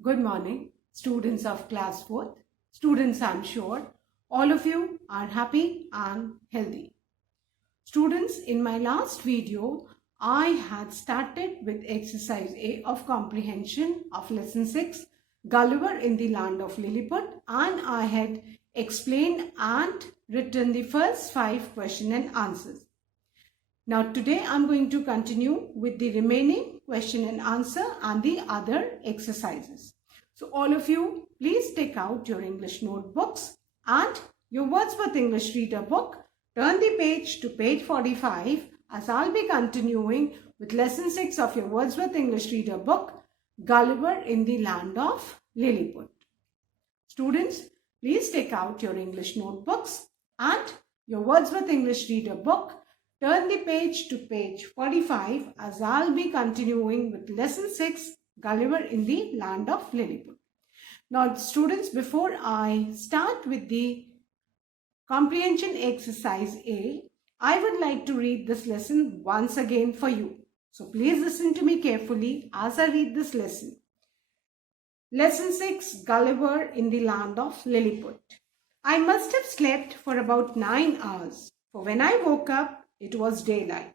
Good morning, students of class 4th. Students, I'm sure all of you are happy and healthy. Students, in my last video, I had started with exercise A of comprehension of lesson 6, Gulliver in the land of Lilliput, and I had explained and written the first 5 question and answers. Now today I'm going to continue with the remaining question and answer and the other exercises. So all of you, please take out your English notebooks and your Wordsworth English Reader book. Turn the page to page 45 as I'll be continuing with lesson 6 of your Wordsworth English Reader book, Gulliver in the land of Lilliput. Students, please take out your English notebooks and your Wordsworth English Reader book. Turn the page to page 45 as I'll be continuing with lesson 6, Gulliver in the land of Lilliput. Now students, before I start with the comprehension exercise A, I would like to read this lesson once again for you. So please listen to me carefully as I read this lesson. Lesson 6, Gulliver in the land of Lilliput. I must have slept for about 9 hours, for when I woke up, it was daylight.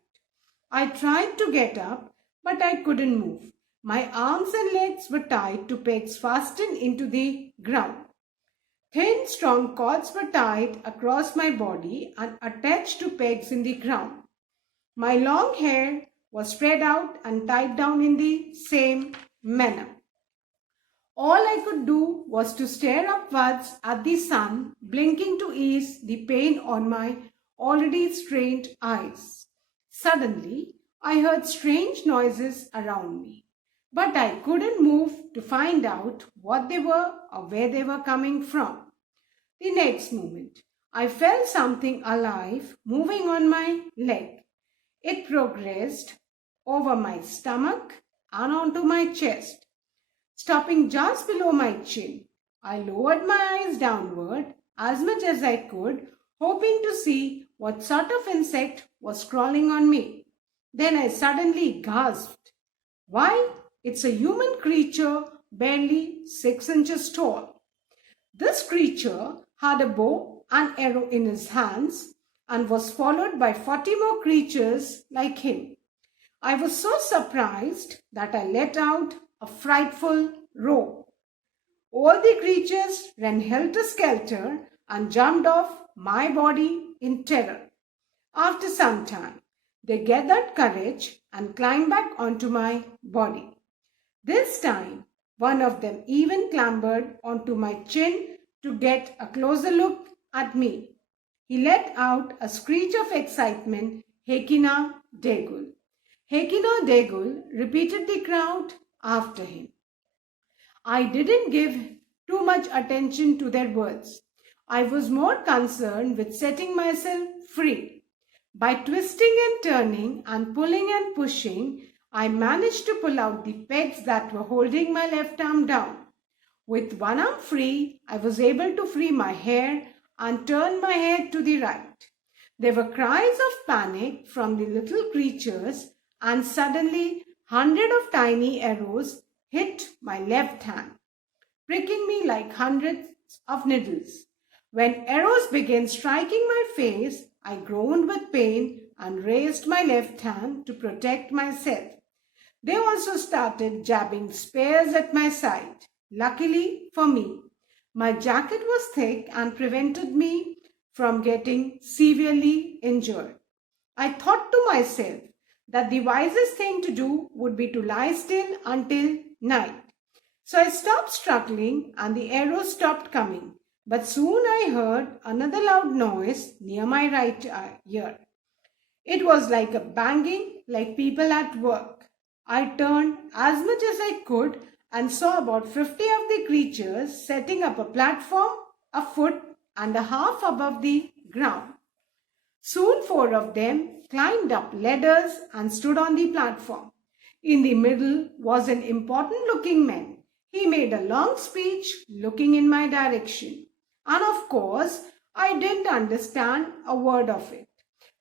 I tried to get up, but I couldn't move. My arms and legs were tied to pegs fastened into the ground. Thin, strong cords were tied across my body and attached to pegs in the ground. My long hair was spread out and tied down in the same manner. All I could do was to stare upwards at the sun, blinking to ease the pain on my already strained eyes. Suddenly, I heard strange noises around me, but I couldn't move to find out what they were or where they were coming from. The next moment, I felt something alive moving on my leg. It progressed over my stomach and onto my chest, stopping just below my chin. I lowered my eyes downward as much as I could, hoping to see what sort of insect was crawling on me. Then I suddenly gasped. Why, it's a human creature barely 6 inches tall. This creature had a bow and arrow in his hands and was followed by 40 more creatures like him. I was so surprised that I let out a frightful roar. All the creatures ran helter-skelter and jumped off my body in terror. After some time, they gathered courage and climbed back onto my body. This time, one of them even clambered onto my chin to get a closer look at me. He let out a screech of excitement, Hekina Degul. Hekina Degul, repeated the crowd after him. I didn't give too much attention to their words. I was more concerned with setting myself free. By twisting and turning and pulling and pushing, I managed to pull out the pegs that were holding my left arm down. With one arm free, I was able to free my hair and turn my head to the right. There were cries of panic from the little creatures, and suddenly hundreds of tiny arrows hit my left hand, pricking me like hundreds of needles. When arrows began striking my face, I groaned with pain and raised my left hand to protect myself. They also started jabbing spears at my side. Luckily for me, my jacket was thick and prevented me from getting severely injured. I thought to myself that the wisest thing to do would be to lie still until night. So I stopped struggling and the arrows stopped coming. But soon I heard another loud noise near my right ear. It was like a banging, like people at work. I turned as much as I could and saw about 50 of the creatures setting up a platform a foot and a half above the ground. Soon 4 of them climbed up ladders and stood on the platform. In the middle was an important-looking man. He made a long speech looking in my direction. And of course, I didn't understand a word of it.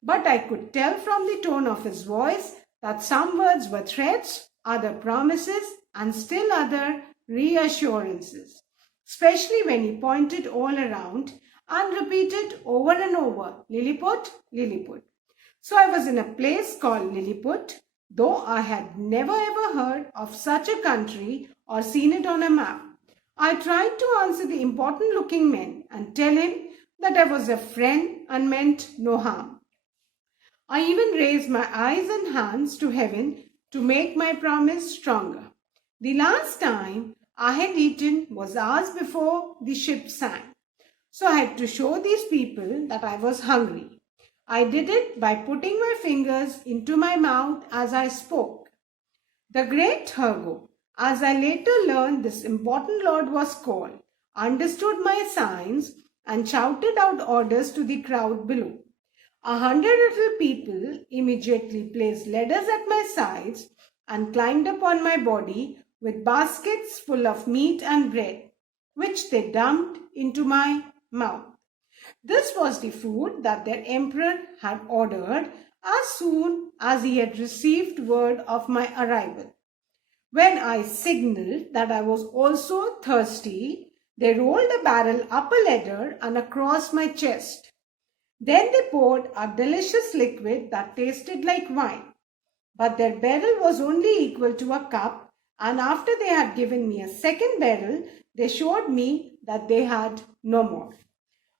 But I could tell from the tone of his voice that some words were threats, other promises, and still other reassurances, especially when he pointed all around and repeated over and over, Lilliput, Lilliput. So I was in a place called Lilliput, though I had never ever heard of such a country or seen it on a map. I tried to answer the important looking man and tell him that I was a friend and meant no harm. I even raised my eyes and hands to heaven to make my promise stronger. The last time I had eaten was hours before the ship sank. So I had to show these people that I was hungry. I did it by putting my fingers into my mouth as I spoke. The great Hergo, as I later learned this important lord was called, understood my signs and shouted out orders to the crowd below. 100 little people immediately placed ladders at my sides and climbed upon my body with baskets full of meat and bread, which they dumped into my mouth. This was the food that their emperor had ordered as soon as he had received word of my arrival. When I signaled that I was also thirsty, they rolled a barrel up a ladder and across my chest. Then they poured a delicious liquid that tasted like wine. But their barrel was only equal to a cup, and after they had given me a second barrel, they showed me that they had no more.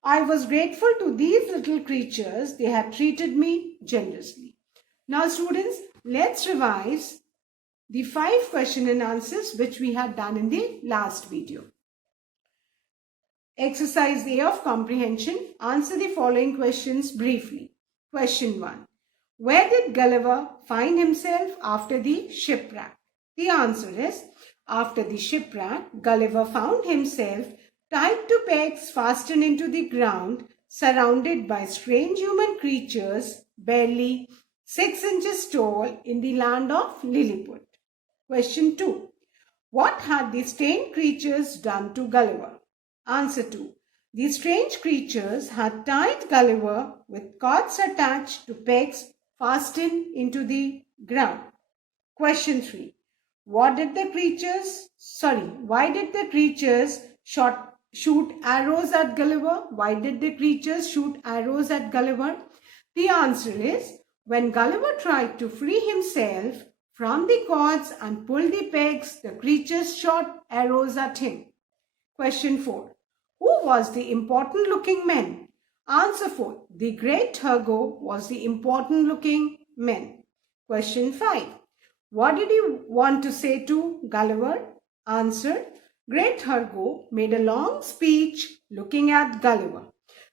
I was grateful to these little creatures. They had treated me generously. Now students, let's revise the 5 question and answers which we had done in the last video. Exercise A of comprehension. Answer the following questions briefly. Question 1. Where did Gulliver find himself after the shipwreck? The answer is, after the shipwreck, Gulliver found himself tied to pegs fastened into the ground, surrounded by strange human creatures, barely 6 inches tall, in the land of Lilliput. Question 2. What had the strange creatures done to Gulliver? Answer 2. The strange creatures had tied Gulliver with cords attached to pegs fastened into the ground. Question 3. Why did the creatures shoot arrows at Gulliver? Why did the creatures shoot arrows at Gulliver? The answer is, when Gulliver tried to free himself from the cords and pull the pegs, the creatures shot arrows at him. Question 4. Who was the important looking man? Answer 4. The great Hergo was the important looking man. Question 5. What did he want to say to Gulliver? Answer. Great Hergo made a long speech looking at Gulliver.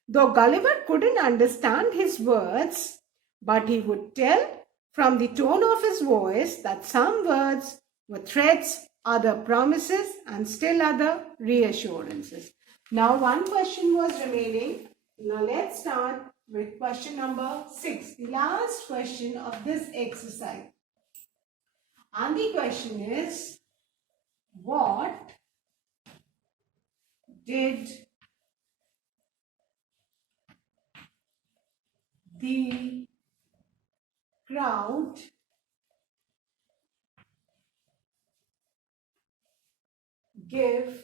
Though Gulliver couldn't understand his words, but he would tell from the tone of his voice that some words were threats, other promises, and still other reassurances. Now one question was remaining. Now let's start with question number 6, the last question of this exercise. And the question is, what did the crowd give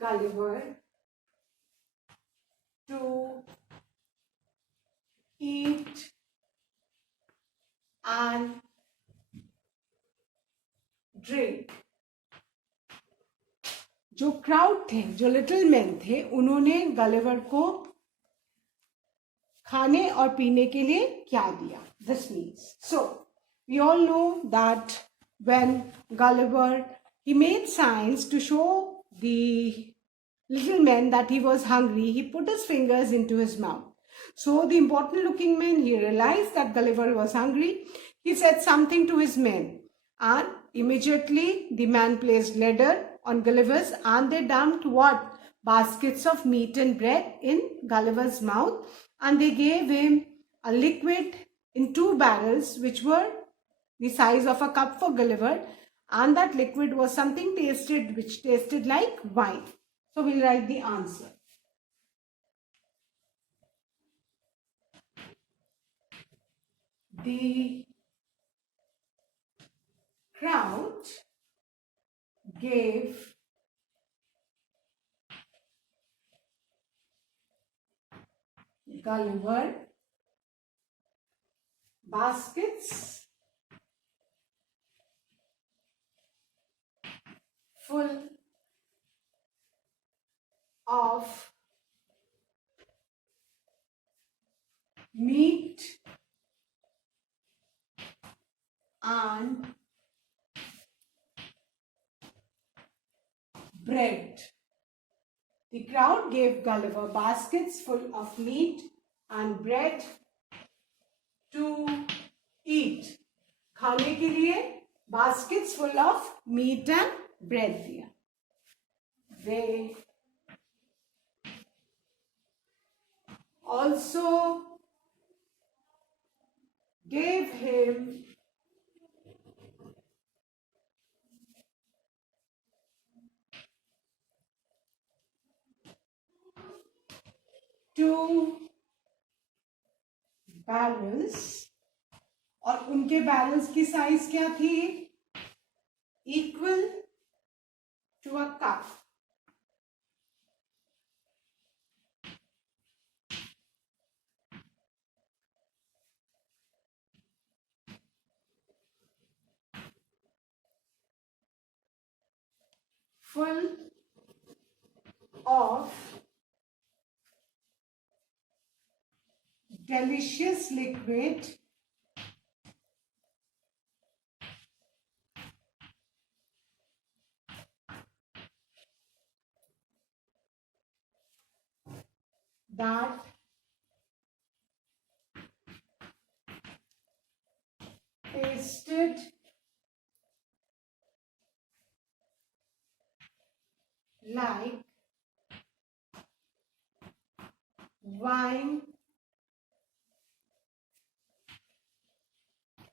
Gulliver to eat and drink? जो crowd थे, जो little man थे, उन्होंने Gulliver को खाने और पीने के लिए क्या दिया? This means, so we all know that when Gulliver, he made signs to show the little man that he was hungry, he put his fingers into his mouth. So the important looking man, he realized that Gulliver was hungry. He said something to his men, and immediately the man placed ladder on Gulliver's, and they dumped what? Baskets of meat and bread in Gulliver's mouth, and they gave him a liquid in 2 barrels which were the size of a cup for Gulliver, and that liquid was something which tasted like wine. So we'll write the answer. The crowd gave Gulliver baskets full of meat and bread. The crowd gave Gulliver baskets full of meat and bread to eat. खाने के लिए baskets full of meat and bread दिया. They also gave him two barrels और उनके barrels की size क्या थी? Equal to a cup. Full of delicious liquid that tasted like wine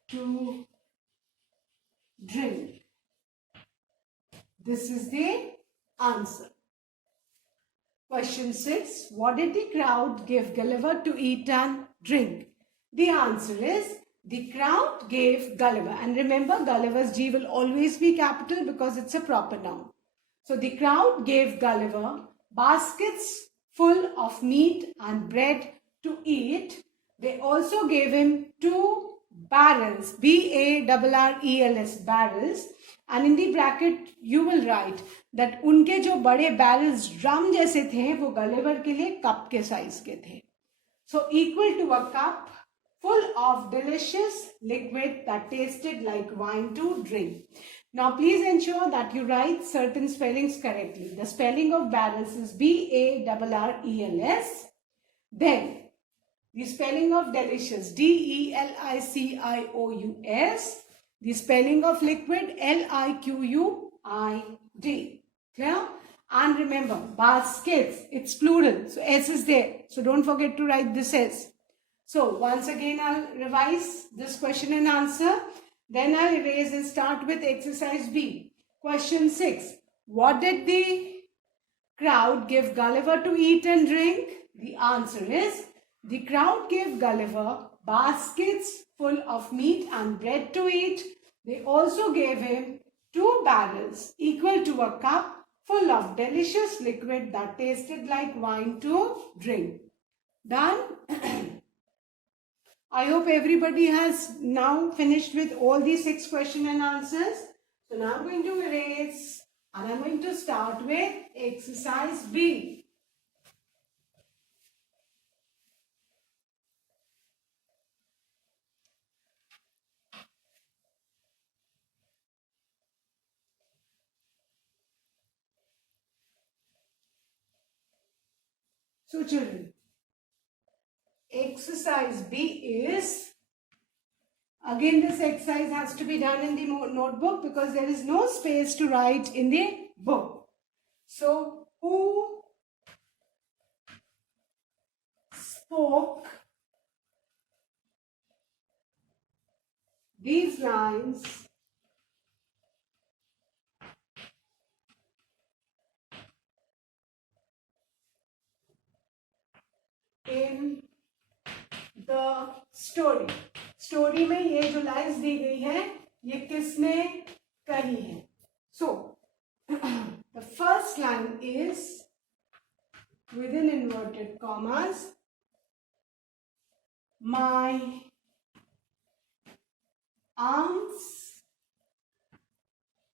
to drink. This is the answer. Question 6. What did the crowd give Gulliver to eat and drink? The answer is the crowd gave Gulliver. And remember, Gulliver's G will always be capital because it's a proper noun. So the crowd gave Gulliver baskets full of meat and bread to eat. They also gave him two barrels, barrels, barrels. And in the bracket, you will write that उनके जो बड़े barrels drum जैसे थे वो Gulliver के लिए cup के size के थे. So equal to a cup full of delicious liquid that tasted like wine to drink. Now please ensure that you write certain spellings correctly. The spelling of barrels is barrels. Then the spelling of delicious, delicious. The spelling of liquid, liquid. Clear? And remember, baskets, it's plural. So S is there. So don't forget to write this S. So once again, I'll revise this question and answer. Then I'll erase and start with exercise B. Question 6. What did the crowd give Gulliver to eat and drink? The answer is the crowd gave Gulliver baskets full of meat and bread to eat. They also gave him two barrels equal to a cup full of delicious liquid that tasted like wine to drink. Done? I hope everybody has now finished with all these 6 questions and answers. So now I'm going to erase and I'm going to start with exercise B. So children, exercise B is, again this exercise has to be done in the notebook because there is no space to write in the book. So, who spoke these lines in the story? Story में ये जो lines दी गई है ये किसने कही है? So the first line is within inverted commas, my arms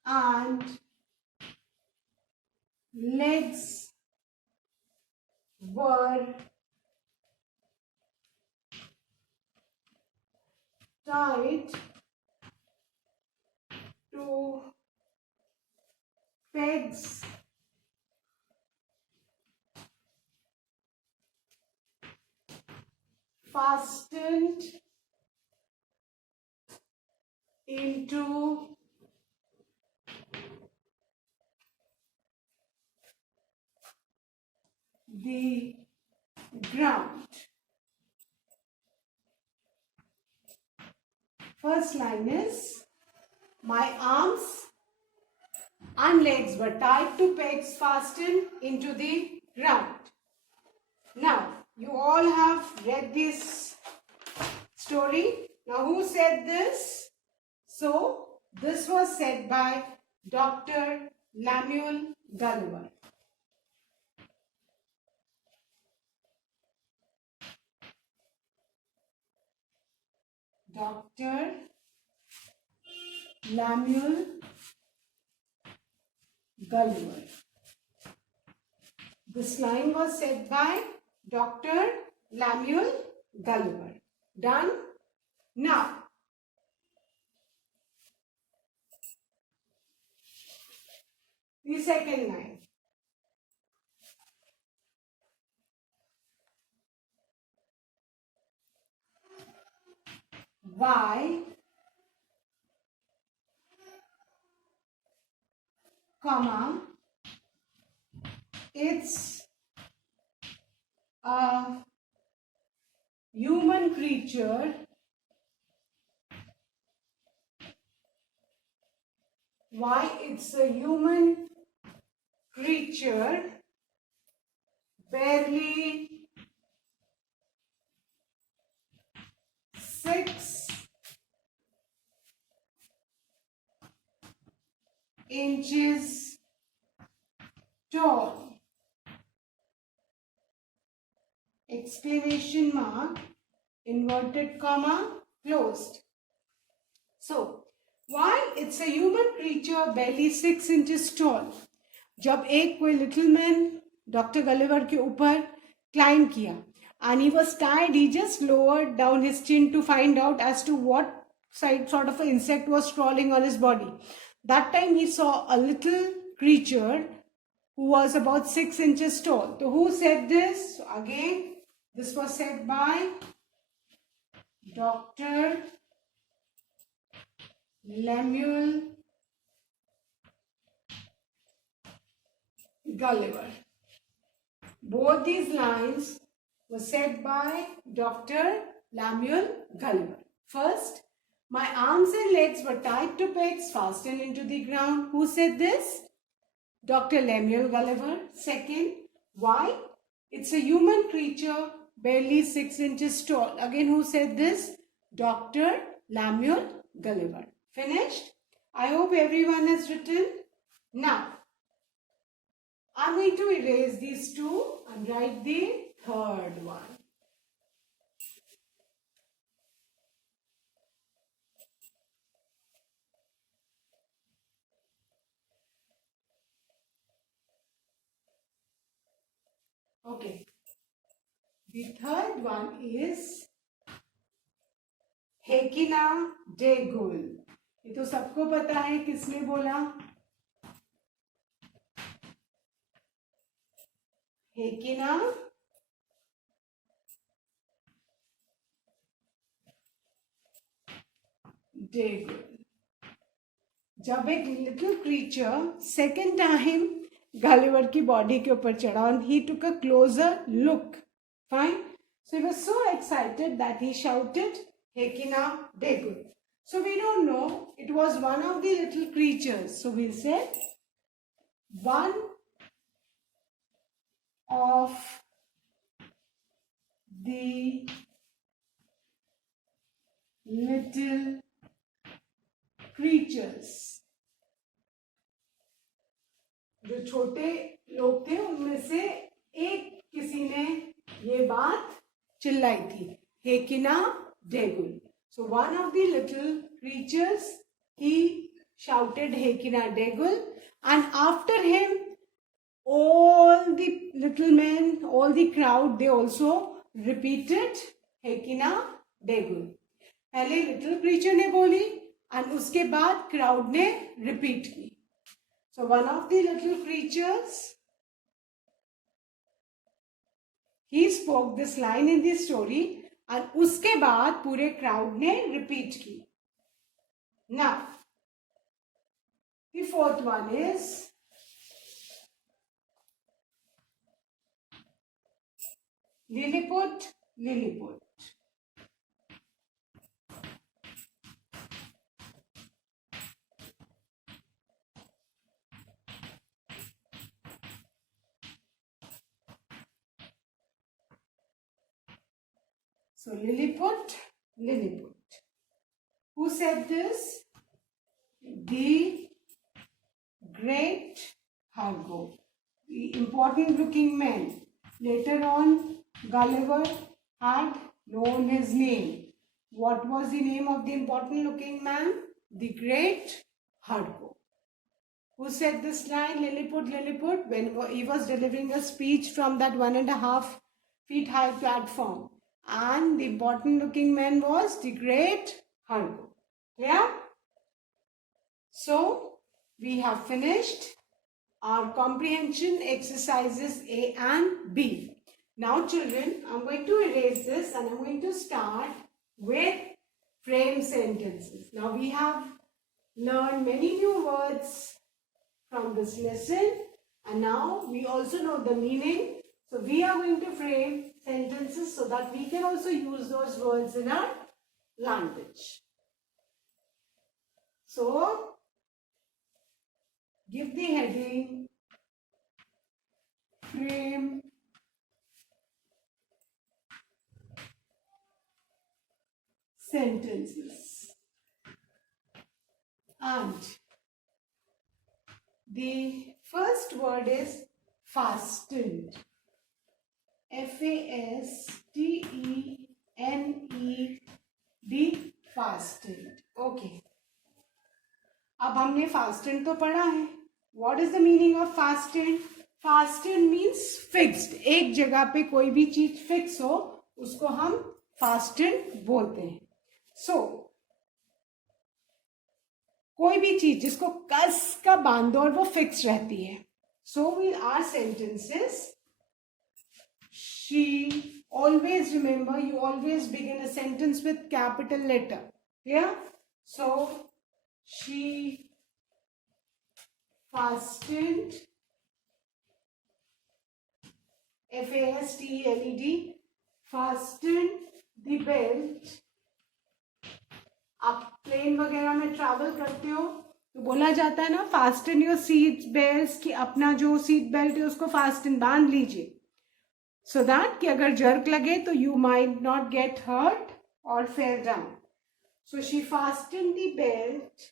and legs were tied to pegs fastened into the ground. First line is, my arms and legs were tied to pegs fastened into the ground. Now, you all have read this story. Now, who said this? So, this was said by Dr. Lemuel Gulliver. Dr. Lemuel Gulliver. This line was said by Dr. Lemuel Gulliver. Done? Now, the second line. Why, comma, it's a human creature why it's a human creature barely 6 inches tall. Exclamation mark, inverted comma, closed. So, why it's a human creature barely 6 inches tall. जब एक कोई little man doctor Gulliver के ऊपर climb किया and he was tired, he just lowered down his chin to find out as to what sort of an insect was crawling on his body. That time he saw a little creature who was about 6 inches tall. So who said this? So again, this was said by Dr. Lemuel Gulliver. Both these lines were said by Dr. Lemuel Gulliver. First, my arms and legs were tied to pegs fastened into the ground. Who said this? Dr. Lemuel Gulliver. Second, why? It's a human creature barely 6 inches tall. Again, who said this? Dr. Lemuel Gulliver. Finished? I hope everyone has written. Now, I'm going to erase these two and write the third one. Okay. The third one is Hekina de Gul. ये तो सबको पता है किसने बोला? Hekina de Gul. जब एक little creature second time Gulliver की बॉडी के ऊपर चढ़ा and he took a closer look. Fine. So he was so excited that he shouted Hekina de Gul. So we don't know. It was one of the little creatures. So we'll say one of the little creatures. जो छोटे लोग थे उनमें से एक किसी ने ये बात चिल्लाई थी, हेकिना डेगुल. So one of the little creatures, he shouted Hekina Degul, and after him all the little men, all the crowd, they also repeated Hekina Degul. पहले little creature ने बोली and उसके बाद crowd ने repeat की. So one of the little creatures, he spoke this line in the story and उसके बाद पूरे crowd ने repeat की. Now, the fourth one is Lilliput, Lilliput. So Lilliput, Lilliput. Who said this? The great Hargo. The important looking man. Later on, Gulliver had known his name. What was the name of the important looking man? The great Hargo. Who said this line? Lilliput, Lilliput, when he was delivering a speech from that 1.5 feet high platform. And the important looking man was the great Hargo. Yeah? So, we have finished our comprehension exercises A and B. Now children, I'm going to erase this and I'm going to start with frame sentences. Now we have learned many new words from this lesson and now we also know the meaning. So we are going to frame sentences so that we can also use those words in our language. So, give the heading frame sentences and the first word is fastened. F-A-S-T-E-N-E-D, fastened. Okay. अब हमने fastened तो पढ़ा है. What is the meaning of fastened? Fastened means fixed. एक जगह पे कोई भी चीज fix हो उसको हम fastened बोलते हैं. So, कोई भी चीज जिसको कस का बांधो और वो fix रहती है. So, our sentences, she, always remember, you always begin a sentence with capital letter. Yeah? So, she fastened, F-A-S-T-E-N-E-D, fastened the belt. आप प्लेन वगैरह में ट्रैवल करते हो तो बोला जाता है ना, फास्टन योर सीट बेल्ट, कि अपना जो सीट बेल्ट है उसको फास्टन बांध लीजिए, सो दैट कि अगर जर्क लगे तो you might not get hurt और fell down. So she fasten the belt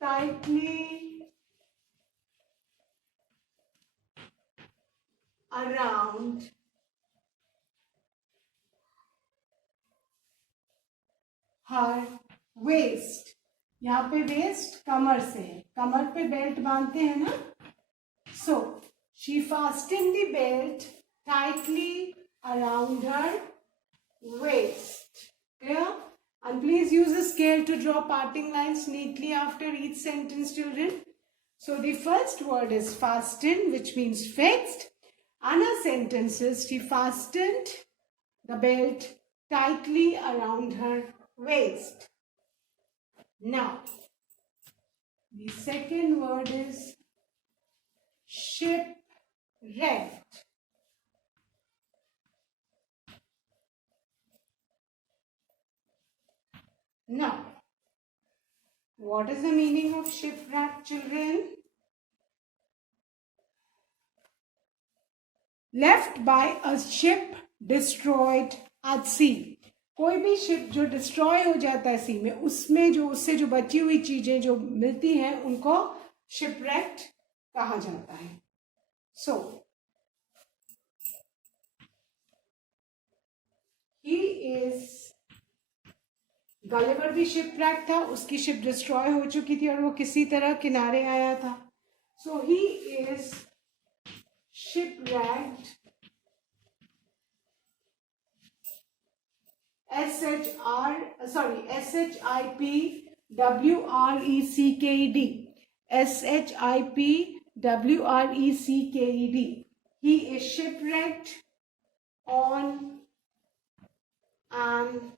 tightly around her waist. यहाँ पे वेस्ट कमर से है, कमर पे बेल्ट बांधते हैं ना. So she fastened the belt tightly around her waist. Clear? And please use a scale to draw parting lines neatly after each sentence, children. So the first word is fastened, which means fixed. And her sentence is, she fastened the belt tightly around her waist. Now, the second word is shipwrecked. Now, what is the meaning of shipwreck, children? Left by a ship destroyed at sea. कोई भी ship जो destroy हो जाता है सी में, उसमें जो उससे जो बची हुई चीजें जो मिलती हैं उनको शिपरेक्ट कहा जाता है. सो ही इज गलिवर भी शिपरेक्ट था, उसकी शिप डिस्ट्रॉय हो चुकी थी और वो किसी तरह किनारे आया था. So he is shipwrecked SHIPWRECKED. SHIPWRECKED. He is shipwrecked on an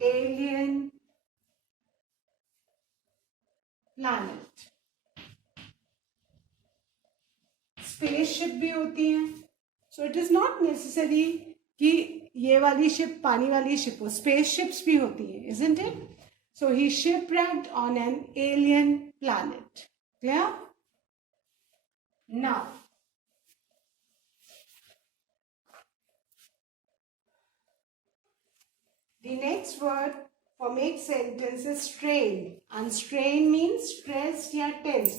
alien planet. Spaceship भी होती हैं. So it is not necessary कि ये वाली शिप पानी वाली शिप हो, स्पेसशिप्स भी होती हैं, isn't it? So he shipwrecked on an alien planet. Clear? Now the next word for make sentence is strain, and strain means stressed या tense.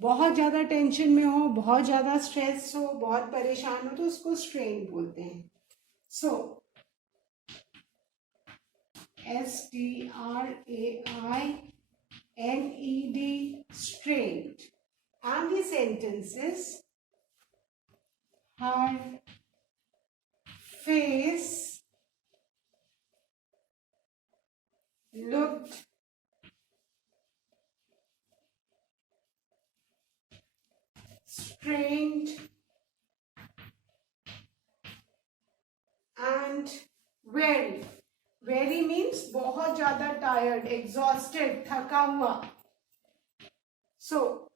बहुत ज़्यादा टेंशन में हो, बहुत ज़्यादा स्ट्रेस हो, बहुत परेशान हो तो उसको स्ट्रेन बोलते हैं. सो STRAINED, strained. And the sentence is her face looked strained and weary. Weary means बहुत ज़्यादा tired, exhausted, थका हुआ. So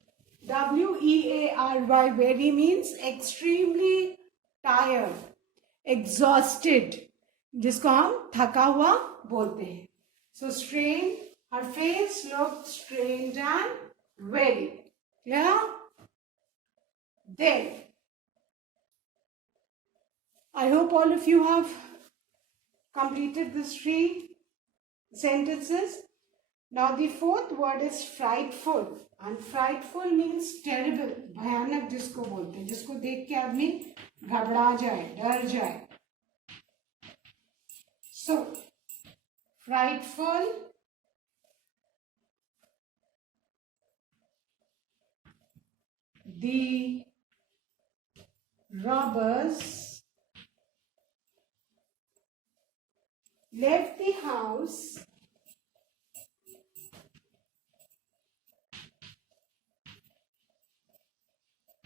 WEARY, weary means extremely tired, exhausted, जिसको हम थका हुआ बोलते हैं. So strained, her face looked strained and weary. Clear? Then, I hope all of you have completed these 3 sentences. Now the fourth word is frightful, and frightful means terrible, भयानक जिसको बोलते हैं, जिसको देख के आदमी घबरा जाए, डर जाए. So frightful, the robbers left the house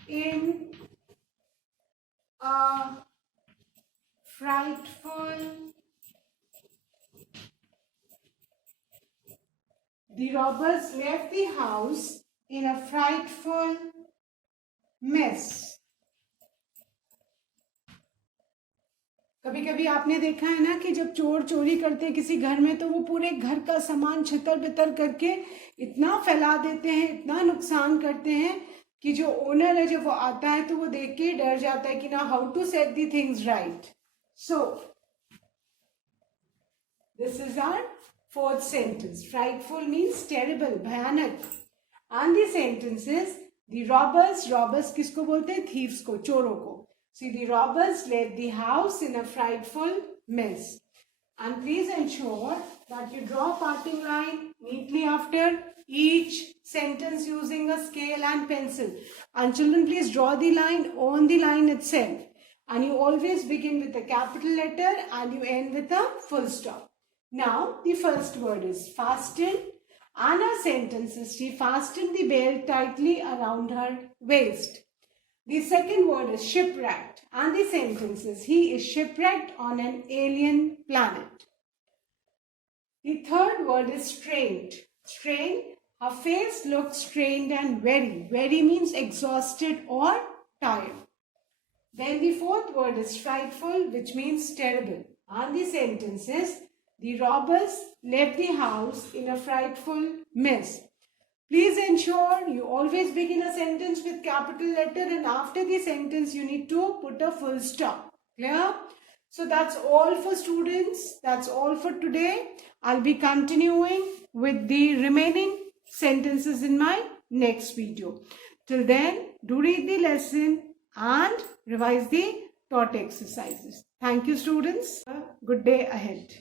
in a frightful, the robbers left the house in a frightful mess. कभी कभी आपने देखा है ना कि जब चोर चोरी करते हैं किसी घर में तो वो पूरे घर का सामान छितर बितर करके इतना फैला देते हैं, इतना नुकसान करते हैं कि जो ओनर है जब वो आता है तो वो देख के डर जाता है कि ना how to set the things right. So this is our fourth sentence. Frightful means terrible, भयानक. And the sentence is the robbers, robbers किसको बोलते हैं? थीव्स को, चोरों को. See, the robbers left the house in a frightful mess. And please ensure that you draw a parting line neatly after each sentence using a scale and pencil. And children, please draw the line on the line itself. And you always begin with a capital letter and you end with a full stop. Now, the first word is fasten. And our sentence is she fastened the belt tightly around her waist. The second word is shipwrecked, and the sentence is he is shipwrecked on an alien planet. The third word is strained. Strained, her face looked strained and weary. Weary means exhausted or tired. Then the fourth word is frightful, which means terrible. And the sentence is the robbers left the house in a frightful mess. Please ensure you always begin a sentence with capital letter, and after the sentence you need to put a full stop. Clear? So that's all for students. That's all for today. I'll be continuing with the remaining sentences in my next video. Till then, do read the lesson and revise the taught exercises. Thank you, students. Good day ahead.